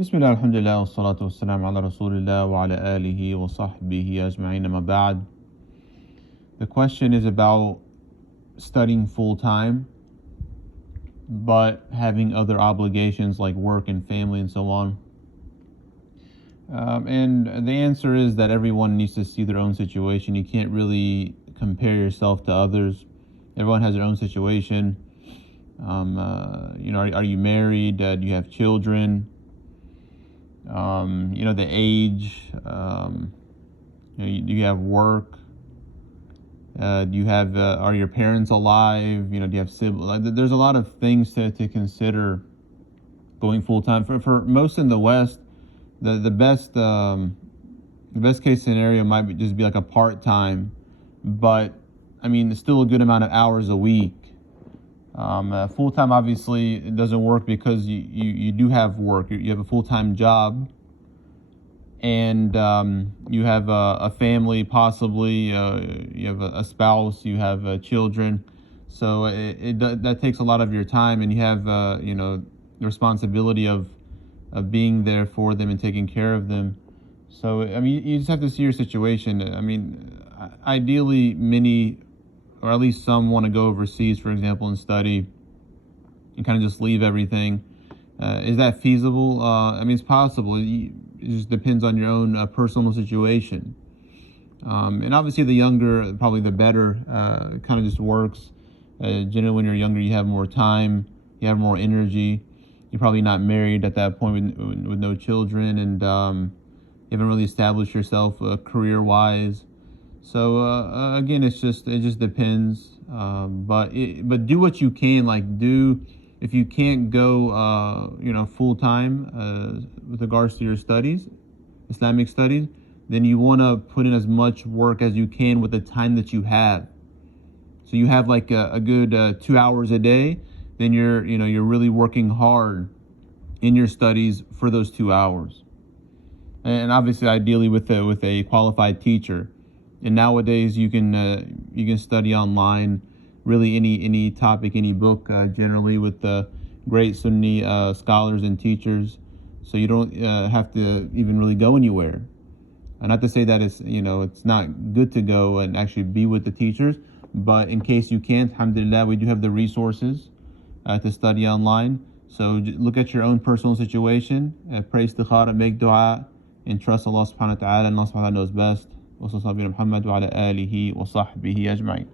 Bismillah, alhamdulillah, wa salatu wa salam ala rasulillah wa ala alihi wa sahbihi ajma'in amma ba'd. The question is about studying full time, but having other obligations like work and family and so on. And the answer is that everyone needs to see their own situation. You can't really compare yourself to others. Everyone has their own situation. Are you married? Do you have children? The age, do you have work? Do you have, are your parents alive? Do you have siblings? Like, there's a lot of things to consider going full time. For most in the West, the best case scenario might just be like a part time, but I mean, it's still a good amount of hours a week. Full time obviously it doesn't work because you do have work. You have a full time job, and you have a family, possibly. You have a spouse. You have children. So that takes a lot of your time, and you have the responsibility of being there for them and taking care of them. So I mean, you just have to see your situation. I mean, ideally, many, or at least some, want to go overseas, for example, and study and kind of just leave everything. Is that feasible? I mean, it's possible. It just depends on your own personal situation. And obviously the younger, probably the better. It kind of just works. Generally, when you're younger, you have more time, you have more energy. You're probably not married at that point with no children, and you haven't really established yourself career-wise. So again, it just depends. But do what you can. If you can't go full time with regards to your studies, Islamic studies, then you want to put in as much work as you can with the time that you have. So you have like a good 2 hours a day. Then you're really working hard in your studies for those 2 hours, and obviously ideally with a qualified teacher. And nowadays you can study online, really any topic, any book, generally with great Sunni scholars and teachers. So you don't have to even really go anywhere. Not to say that it's not good to go and actually be with the teachers, but in case you can't, alhamdulillah, we do have the resources to study online. So look at your own personal situation, pray istikhara, make dua, and trust Allah subhanahu wa ta'ala, and Allah subhanahu wa ta'ala knows best. وصلى الله على محمد وعلى آله وصحبه أجمعين.